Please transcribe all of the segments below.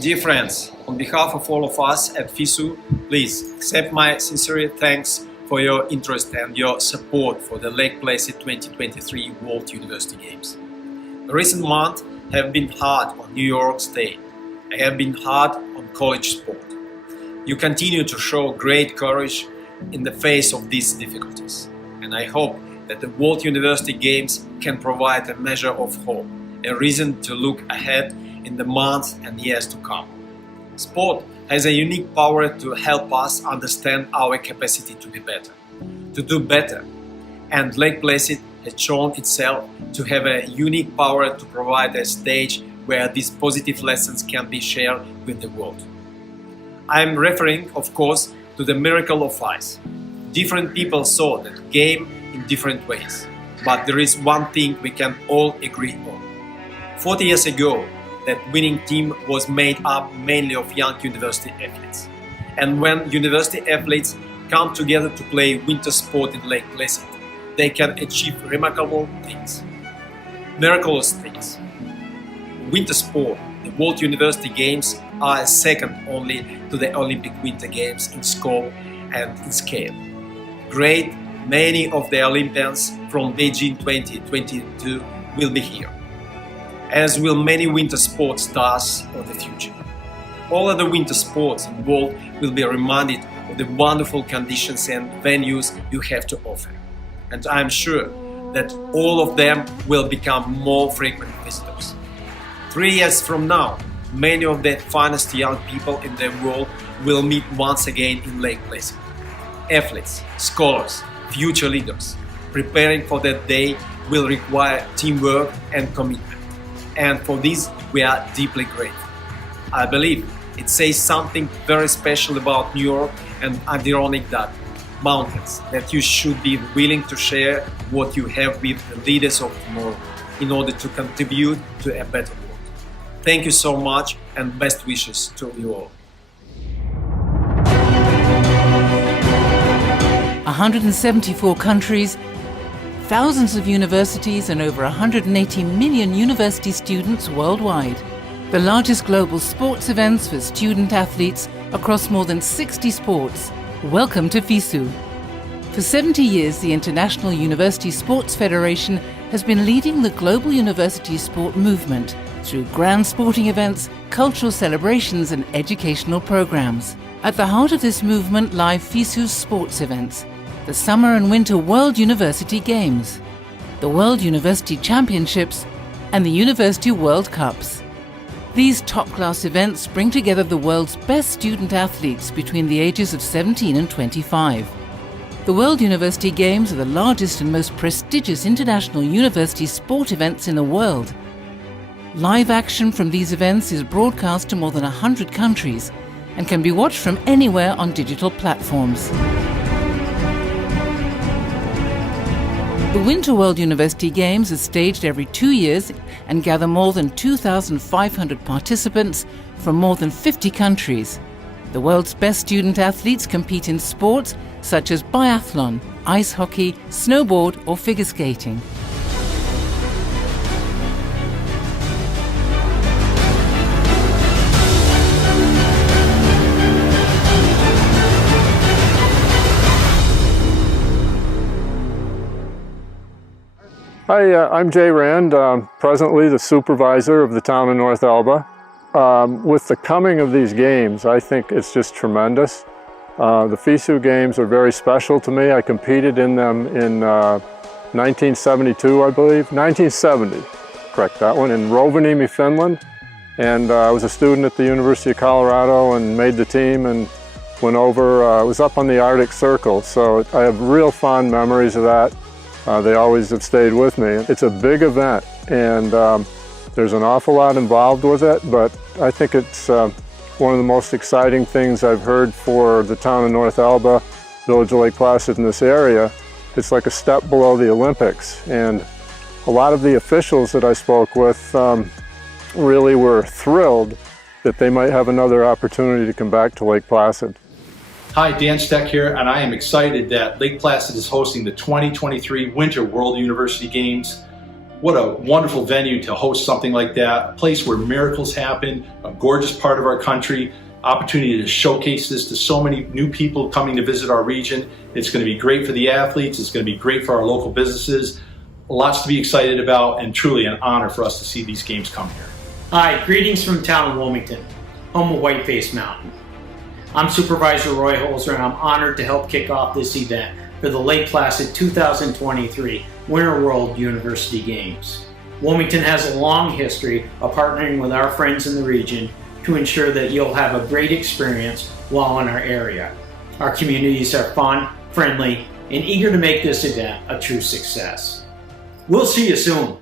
Dear friends, on behalf of all of us at FISU, please accept my sincere thanks for your interest and your support for the Lake Placid 2023 World University Games. The recent months have been hard on New York State. They have been hard on college sport. You continue to show great courage in the face of these difficulties, and I hope that the World University Games can provide a measure of hope, a reason to look ahead in the months and years to come. Sport has a unique power to help us understand our capacity to be better, to do better, and Lake Placid has shown itself to have a unique power to provide a stage where these positive lessons can be shared with the world. I am referring, of course, to the miracle of ice. Different people saw the game in different ways, but there is one thing we can all agree on. 40 years ago, that winning team was made up mainly of young university athletes. And when university athletes come together to play winter sport in Lake Placid, they can achieve remarkable things, miraculous things. Winter sport, the World University Games are second only to the Olympic Winter Games in scope and in scale. Great many of the Olympians from Beijing 2022 will be here, as will many winter sports stars of the future. All other winter sports involved will be reminded of the wonderful conditions and venues you have to offer. And I'm sure that all of them will become more frequent visitors. 3 years from now, many of the finest young people in the world will meet once again in Lake Placid. Athletes, scholars, future leaders. Preparing for that day will require teamwork and commitment. And for this, we are deeply grateful. I believe it says something very special about New York and ironic that mountains, that you should be willing to share what you have with the leaders of tomorrow in order to contribute to a better world. Thank you so much and best wishes to you all. 174 countries, thousands of universities and over 180 million university students worldwide. The largest global sports events for student athletes across more than 60 sports. Welcome to FISU. For 70 years, the International University Sports Federation has been leading the global university sport movement through grand sporting events, cultural celebrations and educational programs. At the heart of this movement lie FISU's sports events, the Summer and Winter World University Games, the World University Championships, and the University World Cups. These top-class events bring together the world's best student athletes between the ages of 17 and 25. The World University Games are the largest and most prestigious international university sport events in the world. Live action from these events is broadcast to more than 100 countries and can be watched from anywhere on digital platforms. The Winter World University Games are staged every 2 years and gather more than 2,500 participants from more than 50 countries. The world's best student athletes compete in sports such as biathlon, ice hockey, snowboard or figure skating. Hi, I'm Jay Rand, presently the supervisor of the town of North Elba. With the coming of these games, I think it's just tremendous. The FISU games are very special to me. I competed in them in 1972, I believe. 1970, correct that one, in Rovaniemi, Finland. And I was a student at the University of Colorado and made the team and went over, I was up on the Arctic Circle. So I have real fond memories of that. They always have stayed with me. It's a big event and there's an awful lot involved with it, but I think it's one of the most exciting things I've heard for the town of North Elba, Village of Lake Placid in this area. It's like a step below the Olympics. And a lot of the officials that I spoke with really were thrilled that they might have another opportunity to come back to Lake Placid. Hi, Dan Steck here, and I am excited that Lake Placid is hosting the 2023 Winter World University Games. What a wonderful venue to host something like that, a place where miracles happen, a gorgeous part of our country, opportunity to showcase this to so many new people coming to visit our region. It's going to be great for the athletes, it's going to be great for our local businesses, lots to be excited about, and truly an honor for us to see these games come here. Hi, greetings from the town of Wilmington, home of Whiteface Mountain. I'm Supervisor Roy Holzer, and I'm honored to help kick off this event for the Lake Placid 2023 Winter World University Games. Wilmington has a long history of partnering with our friends in the region to ensure that you'll have a great experience while in our area. Our communities are fun, friendly, and eager to make this event a true success. We'll see you soon.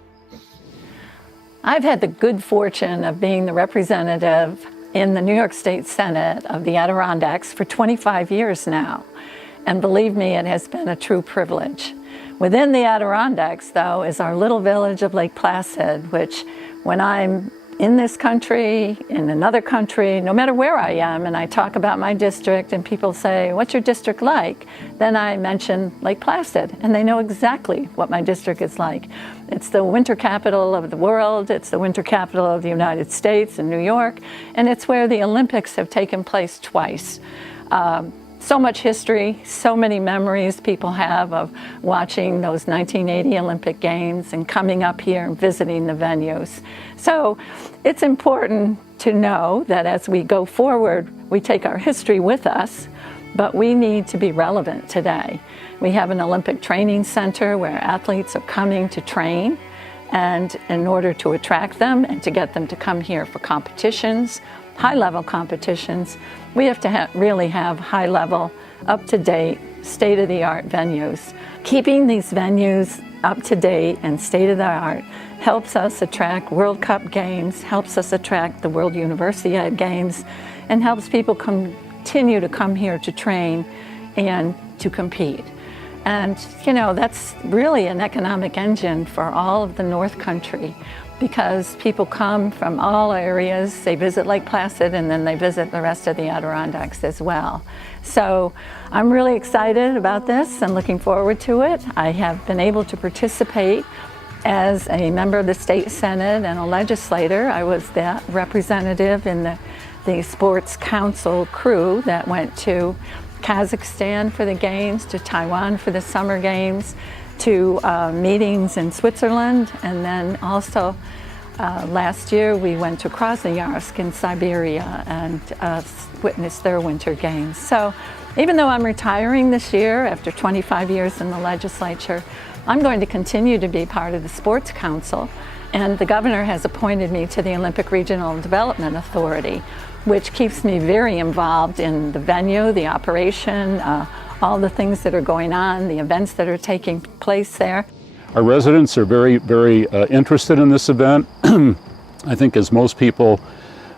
I've had the good fortune of being the representative in the New York State Senate of the Adirondacks for 25 years now. And believe me, it has been a true privilege. Within the Adirondacks, though, is our little village of Lake Placid, which when I'm in this country, in another country, no matter where I am, and I talk about my district and people say, what's your district like? Then I mention Lake Placid, and they know exactly what my district is like. It's the winter capital of the world, it's the winter capital of the United States in New York, and it's where the Olympics have taken place twice. So much history, so many memories people have of watching those 1980 Olympic Games and coming up here and visiting the venues. So it's important to know that as we go forward, we take our history with us, but we need to be relevant today. We have an Olympic training center where athletes are coming to train, and in order to attract them and to get them to come here for competitions, high-level competitions, we have to really have high-level, up-to-date, state-of-the-art venues. Keeping these venues up-to-date and state-of-the-art helps us attract World Cup games, helps us attract the World University Games, and helps people continue to come here to train and to compete. And, you know, that's really an economic engine for all of the North Country, because people come from all areas, they visit Lake Placid, and then they visit the rest of the Adirondacks as well. So I'm really excited about this and looking forward to it. I have been able to participate as a member of the State Senate and a legislator. I was the representative in the Sports Council crew that went to Kazakhstan for the Games, to Taiwan for the Summer Games, to meetings in Switzerland, and then also last year we went to Krasnoyarsk in Siberia and witnessed their Winter Games. So even though I'm retiring this year after 25 years in the legislature, I'm going to continue to be part of the Sports Council, and the governor has appointed me to the Olympic Regional Development Authority, which keeps me very involved in the venue, the operation, all the things that are going on, the events that are taking place there. Our residents are very, very interested in this event. I think, as most people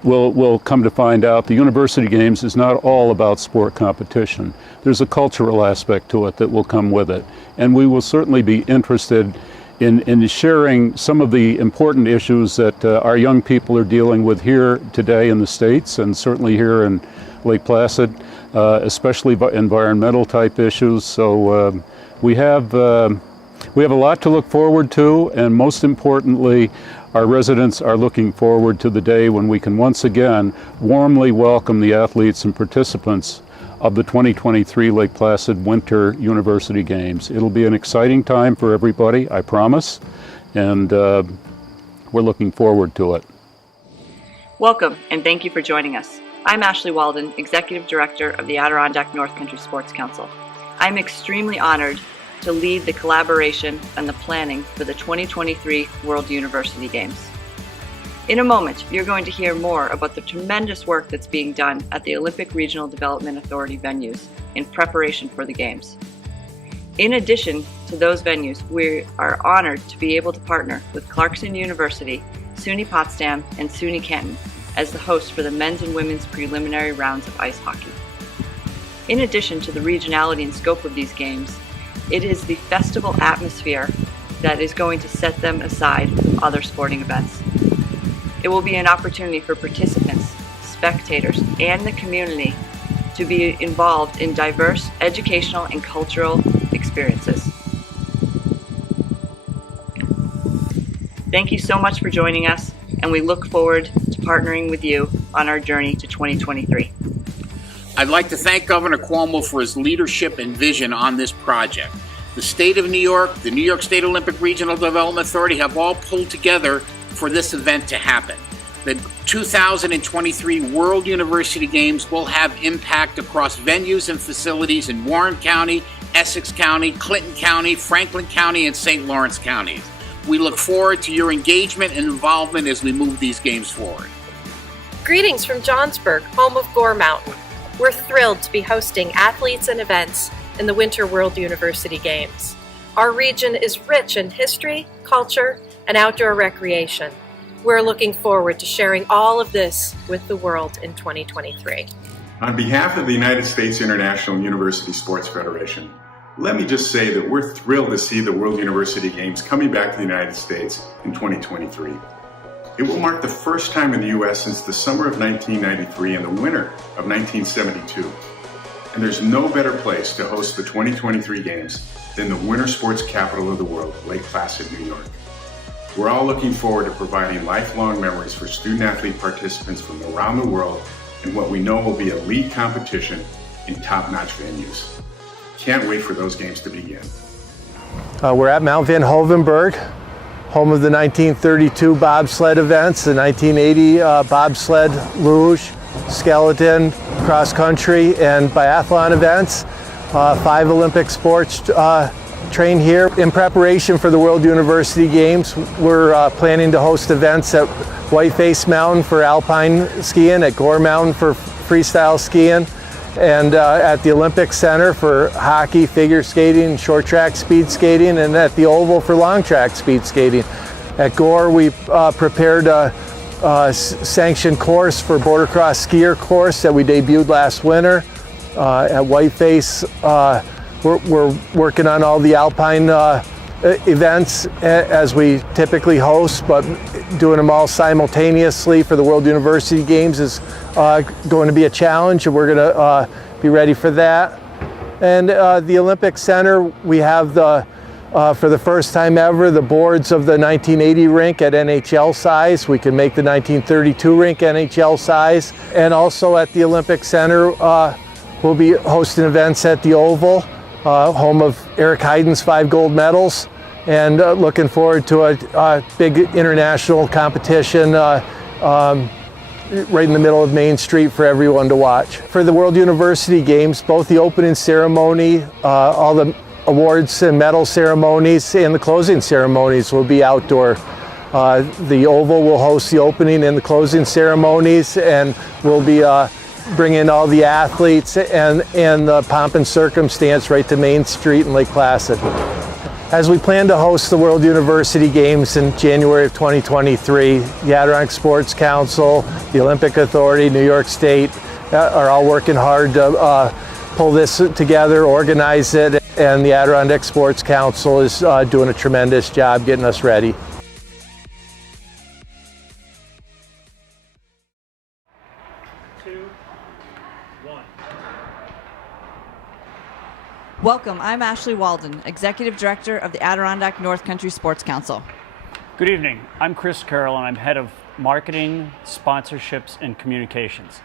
will come to find out, the University Games is not all about sport competition. There's a cultural aspect to it that will come with it. And we will certainly be interested in sharing some of the important issues that our young people are dealing with here today in the States, and certainly here in Lake Placid, especially environmental type issues. So we have a lot to look forward to, and most importantly, our residents are looking forward to the day when we can once again warmly welcome the athletes and participants of the 2023 Lake Placid Winter University Games. It'll be an exciting time for everybody, I promise, and we're looking forward to it. Welcome, and thank you for joining us. I'm Ashley Walden, Executive Director of the Adirondack North Country Sports Council. I'm extremely honored to lead the collaboration and the planning for the 2023 World University Games. In a moment, you're going to hear more about the tremendous work that's being done at the Olympic Regional Development Authority venues in preparation for the Games. In addition to those venues, we are honored to be able to partner with Clarkson University, SUNY Potsdam, and SUNY Canton as the host for the men's and women's preliminary rounds of ice hockey. In addition to the regionality and scope of these games, it is the festival atmosphere that is going to set them aside from other sporting events. It will be an opportunity for participants, spectators, and the community to be involved in diverse educational and cultural experiences. Thank you so much for joining us, and we look forward to partnering with you on our journey to 2023. I'd like to thank Governor Cuomo for his leadership and vision on this project. The state of New York, the New York State Olympic Regional Development Authority have all pulled together for this event to happen. The 2023 World University Games will have impact across venues and facilities in Warren County, Essex County, Clinton County, Franklin County, and St. Lawrence counties. We look forward to your engagement and involvement as we move these games forward. Greetings from Johnsburg, home of Gore Mountain. We're thrilled to be hosting athletes and events in the Winter World University Games. Our region is rich in history, culture, and outdoor recreation. We're looking forward to sharing all of this with the world in 2023. On behalf of the United States International University Sports Federation, let me just say that we're thrilled to see the World University Games coming back to the United States in 2023. It will mark the first time in the U.S. since the summer of 1993 and the winter of 1972. And there's no better place to host the 2023 Games than the winter sports capital of the world, Lake Placid, New York. We're all looking forward to providing lifelong memories for student-athlete participants from around the world in what we know will be a league competition in top-notch venues. Can't wait for those games to begin. We're at Mount Van Hovenberg, home of the 1932 bobsled events, the 1980 bobsled, luge, skeleton, cross country, and biathlon events. 5 Olympic sports train here. In preparation for the World University Games, we're planning to host events at Whiteface Mountain for alpine skiing, at Gore Mountain for freestyle skiing, and at the Olympic Center for hockey, figure skating, short track speed skating, and at the Oval for long track speed skating. At Gore, we prepared a sanctioned course for border cross skier course that we debuted last winter. At Whiteface, we're working on all the alpine events as we typically host, but doing them all simultaneously for the World University Games is going to be a challenge, and we're going to be ready for that. And the Olympic Center, we have for the first time ever, the boards of the 1980 rink at NHL size. We can make the 1932 rink NHL size. And also at the Olympic Center, we'll be hosting events at the Oval, home of Eric Heiden's 5 gold medals, and looking forward to a big international competition right in the middle of Main Street for everyone to watch. For the World University Games, both the opening ceremony, all the awards and medal ceremonies, and the closing ceremonies will be outdoor. The Oval will host the opening and the closing ceremonies, and we'll be bringing all the athletes and the pomp and circumstance right to Main Street in Lake Placid. As we plan to host the World University Games in January of 2023, the Adirondack Sports Council, the Olympic Authority, New York State are all working hard to pull this together, organize it, and the Adirondack Sports Council is doing a tremendous job getting us ready. Welcome, I'm Ashley Walden, Executive Director of the Adirondack North Country Sports Council. Good evening, I'm Chris Carroll and I'm Head of Marketing, Sponsorships, and Communications.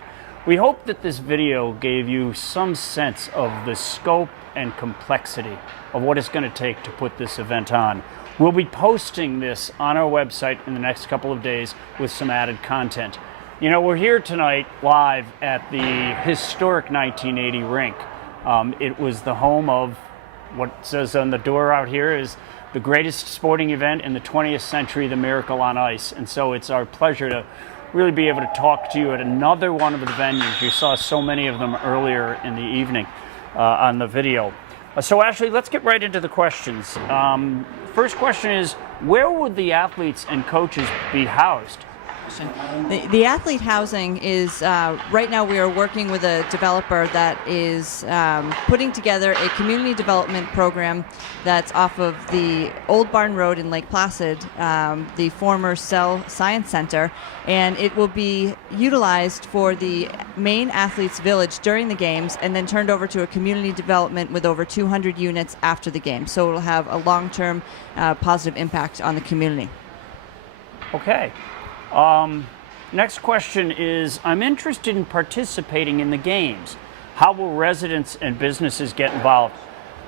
We hope that this video gave you some sense of the scope and complexity of what it's going to take to put this event on. We'll be posting this on our website in the next couple of days with some added content. You know, we're here tonight live at the historic 1980 rink. It was the home of what says on the door out here is the greatest sporting event in the 20th century, the Miracle on Ice. And so it's our pleasure to really be able to talk to you at another one of the venues. You saw so many of them earlier in the evening on the video. So Ashley, let's get right into the questions. First question is, where would the athletes and coaches be housed? question. The athlete housing is, right now we are working with a developer that is putting together a community development program that's off of the Old Barn Road in Lake Placid, the former Cell Science Center, and it will be utilized for the main athletes village during the games and then turned over to a community development with over 200 units after the game. So it will have a long-term positive impact on the community. Okay. Next question is, I'm interested in participating in the games. How will residents and businesses get involved?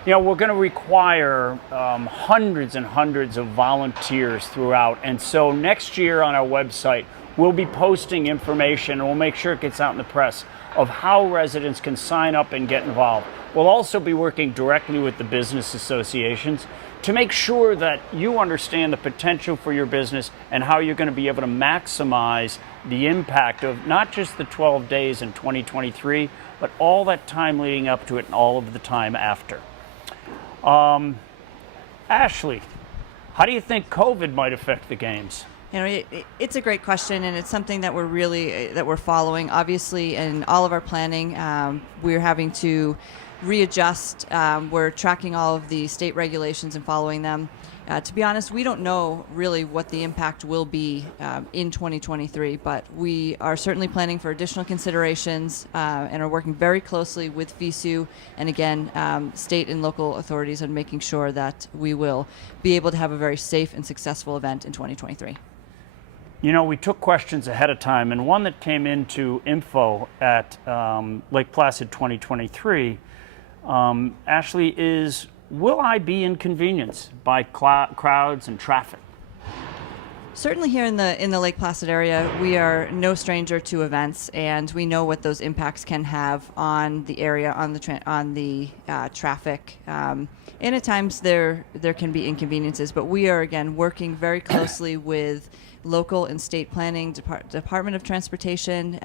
You know, we're going to require hundreds and hundreds of volunteers throughout. And so next year on our website, we'll be posting information, and we'll make sure it gets out in the press, of how residents can sign up and get involved. We'll also be working directly with the business associations to make sure that you understand the potential for your business and how you're going to be able to maximize the impact of not just the 12 days in 2023, but all that time leading up to it and all of the time after. Ashley, how do you think COVID might affect the games? You know, it's a great question, and it's something that we're following. Obviously, in all of our planning, we're having to readjust. We're tracking all of the state regulations and following them. To be honest, we don't know really what the impact will be in 2023, but we are certainly planning for additional considerations and are working very closely with FISU and, again, state and local authorities on making sure that we will be able to have a very safe and successful event in 2023. You know, we took questions ahead of time, and one that came into info at Lake Placid 2023, Ashley, is, will I be inconvenienced by crowds and traffic? Certainly here in the Lake Placid area, we are no stranger to events, and we know what those impacts can have on the area, on the traffic. And at times there can be inconveniences, but we are, again, working very closely with local and state planning, Department of Transportation.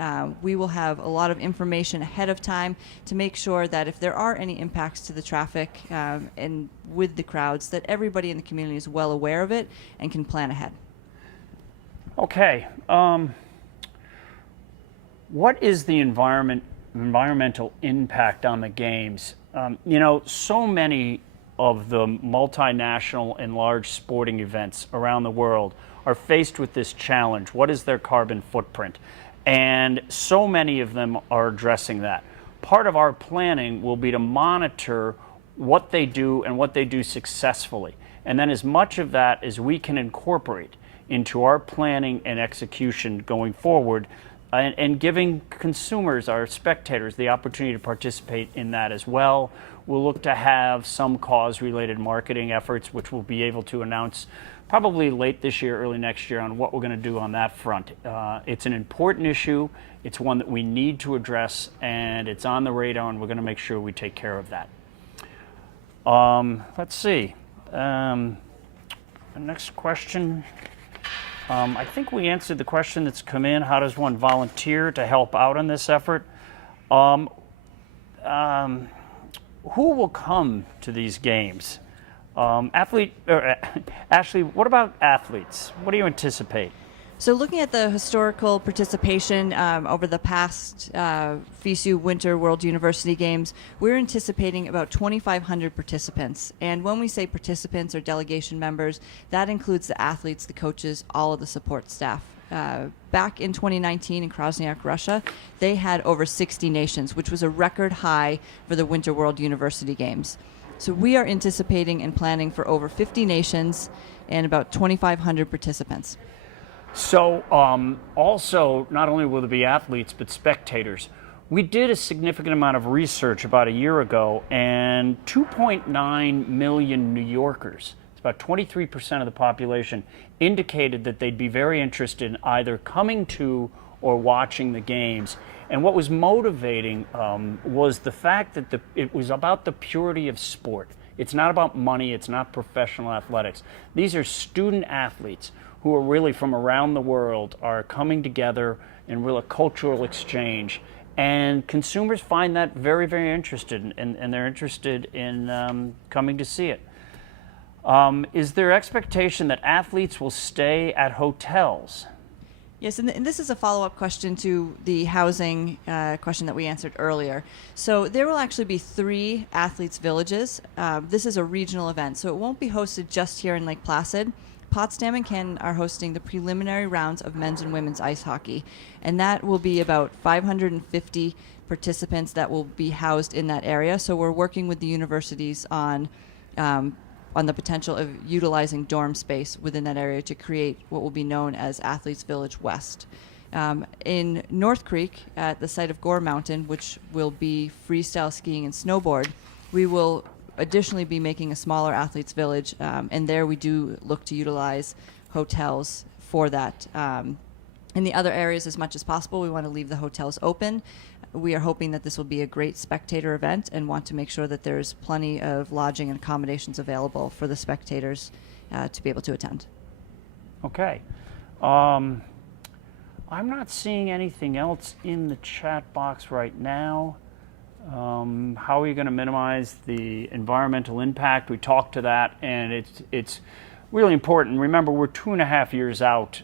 We will have a lot of information ahead of time to make sure that if there are any impacts to the traffic and with the crowds, that everybody in the community is well aware of it and can plan ahead. Okay. What is the environmental impact on the games? You know, so many of the multinational and large sporting events around the world are faced with this challenge. What is their carbon footprint? And so many of them are addressing that. Part of our planning will be to monitor what they do and what they do successfully. And then as much of that as we can incorporate into our planning and execution going forward, and giving consumers, our spectators, the opportunity to participate in that as well. We'll look to have some cause-related marketing efforts, which we'll be able to announce probably late this year, early next year, on what we're going to do on that front. It's an important issue. It's one that we need to address, and it's on the radar, and we're going to make sure we take care of that. Let's see. The next question. I think we answered the question that's come in. How does one volunteer to help out on this effort? Who will come to these games? Ashley, what about athletes? What do you anticipate? So looking at the historical participation over the past FISU Winter World University Games, we're anticipating about 2,500 participants. And when we say participants or delegation members, that includes the athletes, the coaches, all of the support staff. Back in 2019 in Krasnoyarsk, Russia, they had over 60 nations, which was a record high for the Winter World University Games. So we are anticipating and planning for over 50 nations and about 2,500 participants. So also, not only will there be athletes, but spectators. We did a significant amount of research about a year ago, and 2.9 million New Yorkers, it's about 23% of the population, indicated that they'd be very interested in either coming to or watching the games. And what was motivating was the fact that it was about the purity of sport. It's not about money, it's not professional athletics. These are student athletes who are really from around the world, are coming together in real cultural exchange. And consumers find that very, very interesting, and they're interested in coming to see it. Is there expectation that athletes will stay at hotels? Yes, and this is a follow-up question to the housing question that we answered earlier. So there will actually be 3 athletes' villages. This is a regional event, so it won't be hosted just here in Lake Placid. Potsdam and Canton are hosting the preliminary rounds of men's and women's ice hockey, and that will be about 550 participants that will be housed in that area. So we're working with the universities on the potential of utilizing dorm space within that area to create what will be known as Athletes Village West. In North Creek, at the site of Gore Mountain, which will be freestyle skiing and snowboard, we will additionally be making a smaller athletes village, and there we do look to utilize hotels for that. In the other areas, as much as possible, we want to leave the hotels open. We are hoping that this will be a great spectator event and want to make sure that there's plenty of lodging and accommodations available for the spectators to be able to attend. Okay. I'm not seeing anything else in the chat box right now. How are you going to minimize the environmental impact? We talked to that, and it's really important. Remember, we're 2.5 years out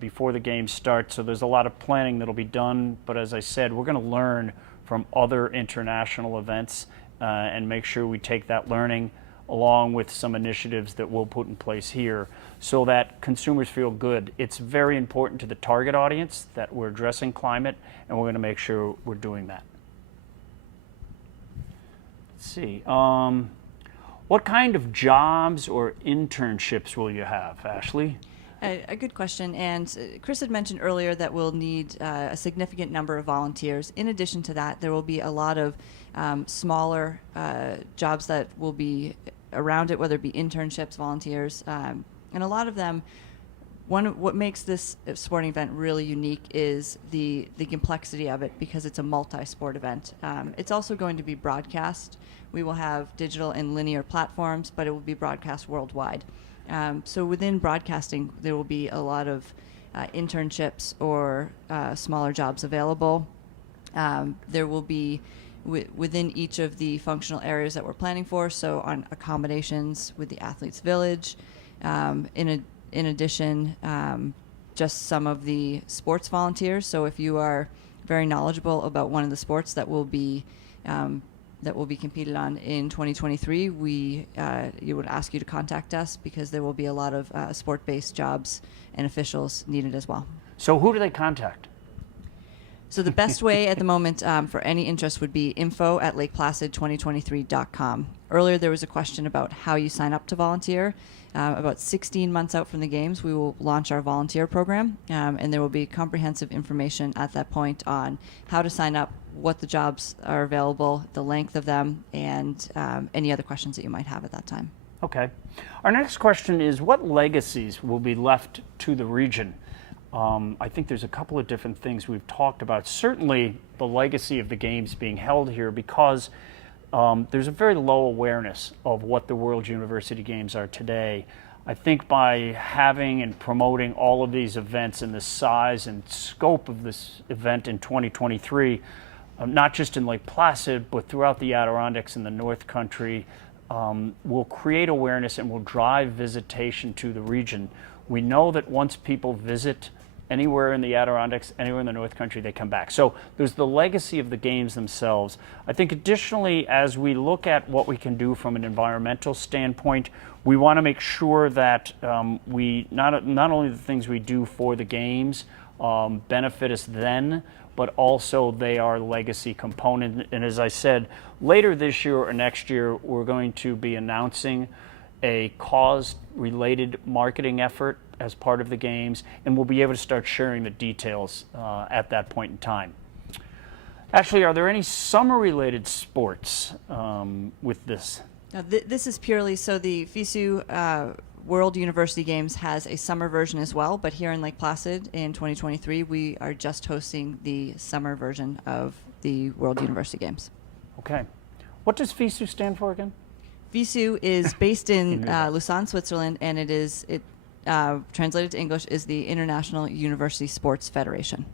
before the games start, so there's a lot of planning that'll be done. But as I said, we're going to learn from other international events and make sure we take that learning along with some initiatives that we'll put in place here so that consumers feel good. It's very important to the target audience that we're addressing climate, and we're going to make sure we're doing that. Let's see. What kind of jobs or internships will you have, Ashley? A good question, and Chris had mentioned earlier that we'll need a significant number of volunteers. In addition to that, there will be a lot of smaller jobs that will be around it, whether it be internships, volunteers, and a lot of them. What makes this sporting event really unique is the complexity of it, because it's a multi-sport event. It's also going to be broadcast. We will have digital and linear platforms, but it will be broadcast worldwide. So within broadcasting, there will be a lot of internships or smaller jobs available. There will be within each of the functional areas that we're planning for, so on accommodations with the Athletes Village. In addition, just some of the sports volunteers. So if you are very knowledgeable about one of the sports that will be competed on in 2023, you would ask you to contact us, because there will be a lot of sport-based jobs and officials needed as well. So who do they contact? So the best way at the moment for any interest would be info@lakeplacid2023.com. Earlier there was a question about how you sign up to volunteer. About 16 months out from the games, we will launch our volunteer program, and there will be comprehensive information at that point on how to sign up, what the jobs are available, the length of them, and any other questions that you might have at that time. Okay. Our next question is, what legacies will be left to the region? I think there's a couple of different things we've talked about. Certainly the legacy of the games being held here, because there's a very low awareness of what the World University Games are today. I think by having and promoting all of these events and the size and scope of this event in 2023, not just in Lake Placid, but throughout the Adirondacks and the North Country, will create awareness and will drive visitation to the region. We know that once people visit anywhere in the Adirondacks, anywhere in the North Country, they come back. So there's the legacy of the games themselves. I think additionally, as we look at what we can do from an environmental standpoint, we want to make sure that we not only the things we do for the games benefit us then, but also they are legacy component. And as I said, later this year or next year, we're going to be announcing a cause-related marketing effort as part of the games, and we'll be able to start sharing the details at that point in time. Ashley, are there any summer-related sports with this? Now, this is purely, so the FISU World University Games has a summer version as well, but here in Lake Placid in 2023, we are just hosting the summer version of the World University Games. Okay. What does FISU stand for again? FISU is based in Lausanne, Switzerland, and it translated to English is the International University Sports Federation.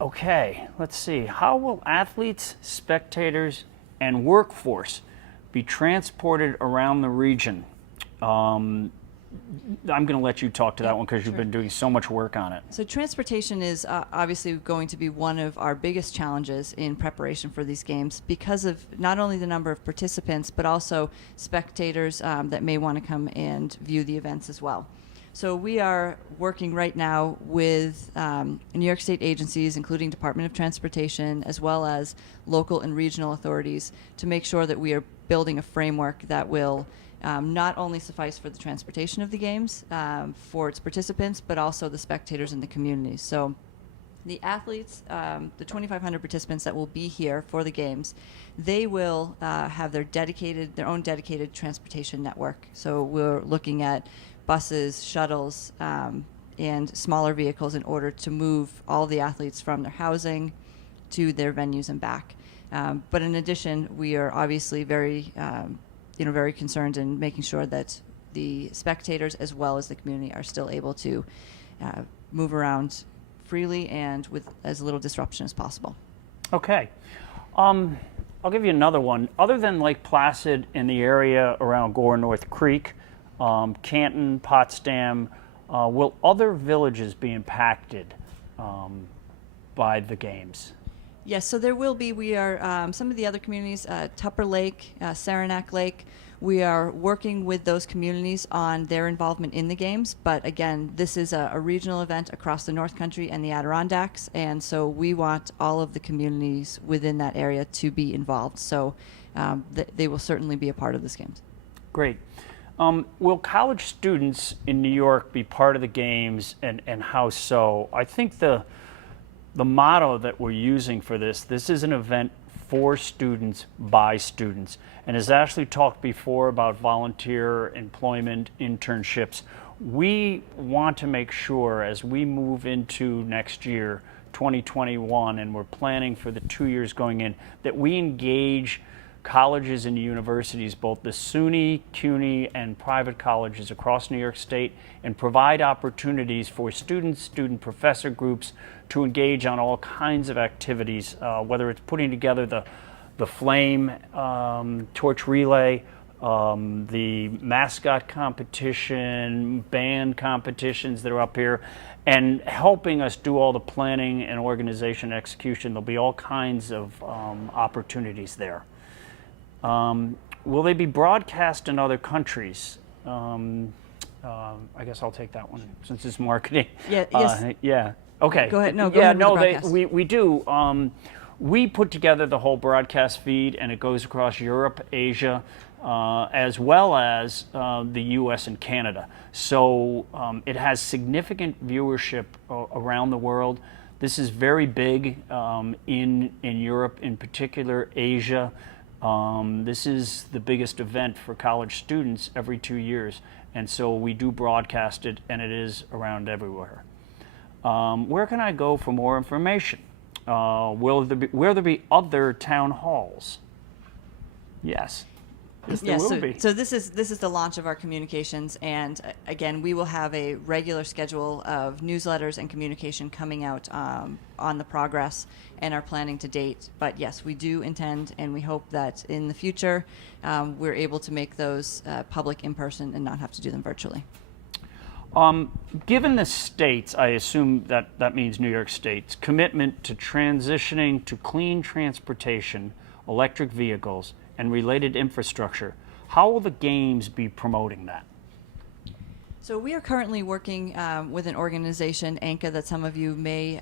Okay, let's see. How will athletes, spectators, and workforce be transported around the region? I'm going to let you talk to that one because you've been doing so much work on it. So transportation is obviously going to be one of our biggest challenges in preparation for these games because of not only the number of participants, but also spectators that may want to come and view the events as well. So we are working right now with New York State agencies, including Department of Transportation, as well as local and regional authorities, to make sure that we are building a framework that will not only suffice for the transportation of the games for its participants, but also the spectators in the community. So the athletes, the 2,500 participants that will be here for the games, they will have their own dedicated transportation network. So we're looking at buses, shuttles, and smaller vehicles in order to move all the athletes from their housing to their venues and back. But in addition, we are obviously very very concerned in making sure that the spectators as well as the community are still able to move around freely and with as little disruption as possible. Okay. I'll give you another one. Other than Lake Placid in the area around Gore North Creek, Canton, Potsdam, will other villages be impacted by the games? Yes, so there will be. We are, some of the other communities, Tupper Lake, Saranac Lake, we are working with those communities on their involvement in the games. But again, this is a regional event across the North Country and the Adirondacks, and so we want all of the communities within that area to be involved. So they will certainly be a part of this games. Great. Will college students in New York be part of the games, and how so? I think the motto that we're using for this is an event for students by students. And as Ashley talked before about volunteer employment internships, we want to make sure as we move into next year, 2021, and we're planning for the 2 years going in, that we engage colleges and universities, both the SUNY, CUNY, and private colleges across New York State, and provide opportunities for students, student professor groups to engage on all kinds of activities, whether it's putting together the flame torch relay, the mascot competition, band competitions that are up here, and helping us do all the planning and organization and execution. There'll be all kinds of opportunities there. Will they be broadcast in other countries? I guess I'll take that one since it's marketing. Yeah. Yes. Yeah. Okay. Go ahead. No. Go ahead. No. We do. We put together the whole broadcast feed, and it goes across Europe, Asia, as well as the U.S. and Canada. So it has significant viewership around the world. This is very big in Europe, in particular, Asia. This is the biggest event for college students every 2 years, and so we do broadcast it, and it is around everywhere. Where can I go for more information? Will there be other town halls? Yes. Yes, there will be. So this is the launch of our communications, and again, we will have a regular schedule of newsletters and communication coming out on the progress and our planning to date. But yes, we do intend, and we hope that in the future we're able to make those public in person and not have to do them virtually. Given the state's, I assume that means New York State's, commitment to transitioning to clean transportation, electric vehicles, and related infrastructure, how will the games be promoting that? So we are currently working with an organization, ANCA, that some of you may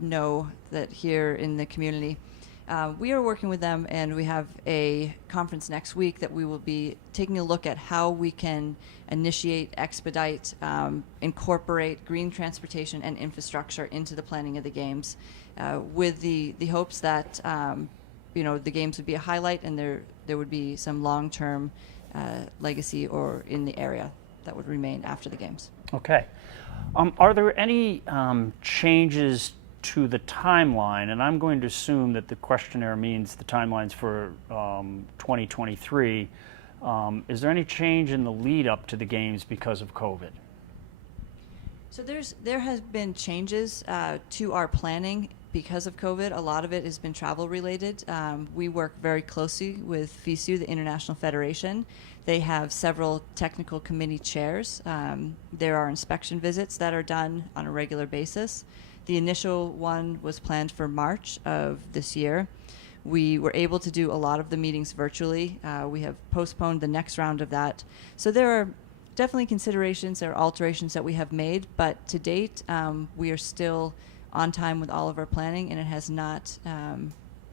know that here in the community. We are working with them, and we have a conference next week that we will be taking a look at how we can initiate, expedite, incorporate green transportation and infrastructure into the planning of the games, with the hopes that the games would be a highlight, and there would be some long-term legacy or in the area that would remain after the games. Okay. Are there any changes to the timeline? And I'm going to assume that the questionnaire means the timelines for 2023. Is there any change in the lead up to the games because of COVID? So there has been changes to our planning because of COVID, a lot of it has been travel related. We work very closely with FISU, the International Federation. They have several technical committee chairs. There are inspection visits that are done on a regular basis. The initial one was planned for March of this year. We were able to do a lot of the meetings virtually. We have postponed the next round of that. So there are definitely considerations, there are alterations that we have made, but to date, we are still on time with all of our planning, and it has not,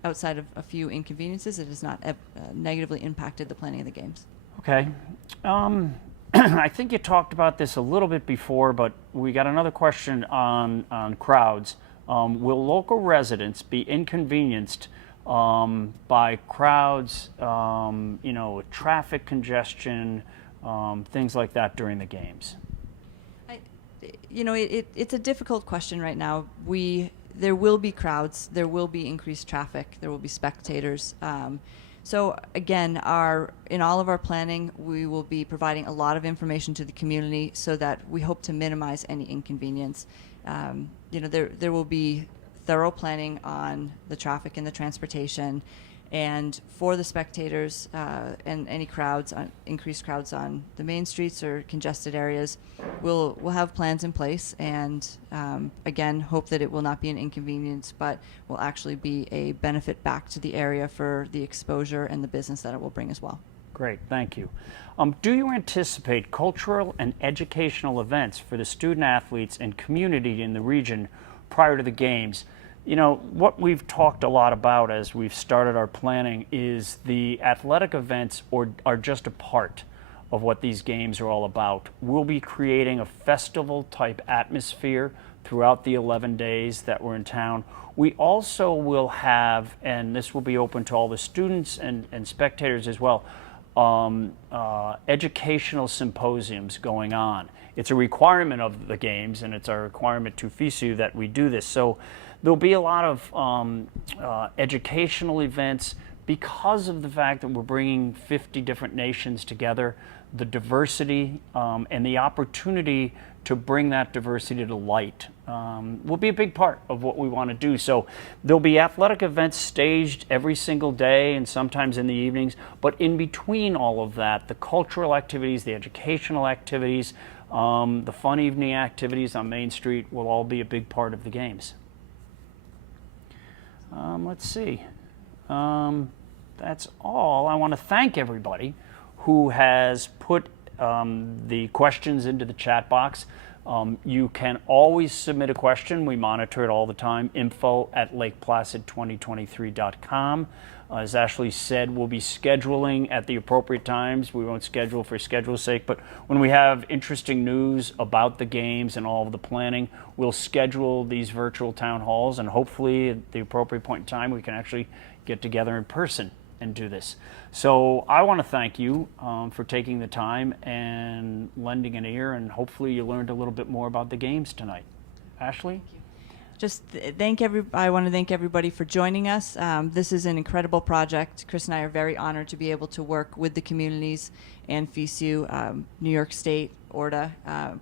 outside of a few inconveniences, it has not negatively impacted the planning of the games. Okay. I think you talked about this a little bit before, but we got another question on crowds. Will local residents be inconvenienced by crowds, traffic congestion, things like that during the games? It's a difficult question right now. There will be crowds, there will be increased traffic, there will be spectators. So again, in all of our planning, we will be providing a lot of information to the community so that we hope to minimize any inconvenience. There will be thorough planning on the traffic and the transportation, and for the spectators and any crowds, increased crowds on the main streets or congested areas, we'll have plans in place, and again, hope that it will not be an inconvenience, but will actually be a benefit back to the area for the exposure and the business that it will bring as well. Great, thank you. Do you anticipate cultural and educational events for the student athletes and community in the region prior to the games? You know, what we've talked a lot about as we've started our planning is the athletic events are just a part of what these games are all about. We'll be creating a festival type atmosphere throughout the 11 days that we're in town. We also will have, and this will be open to all the students and spectators as well, educational symposiums going on. It's a requirement of the games, and it's a requirement to FISU that we do this. So there'll be a lot of educational events because of the fact that we're bringing 50 different nations together. The diversity and the opportunity to bring that diversity to light will be a big part of what we want to do. So there'll be athletic events staged every single day and sometimes in the evenings, but in between all of that, the cultural activities, the educational activities, the fun evening activities on Main Street will all be a big part of the games. Let's see. That's all. I want to thank everybody who has put the questions into the chat box. You can always submit a question. We monitor it all the time. info@lakeplacid2023.com. As Ashley said, we'll be scheduling at the appropriate times. We won't schedule for schedule's sake, but when we have interesting news about the games and all of the planning, we'll schedule these virtual town halls, and hopefully at the appropriate point in time, we can actually get together in person and do this. So I want to thank you for taking the time and lending an ear, and hopefully you learned a little bit more about the games tonight. Ashley? Thank you. Just I want to thank everybody for joining us. This is an incredible project. Chris and I are very honored to be able to work with the communities and FISU, New York State, ORDA,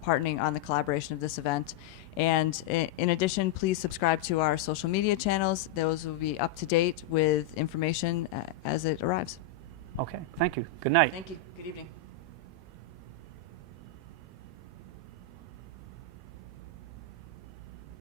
partnering on the collaboration of this event. And in addition, please subscribe to our social media channels. Those will be up to date with information as it arrives. Okay, thank you. Good night. Thank you. Good evening.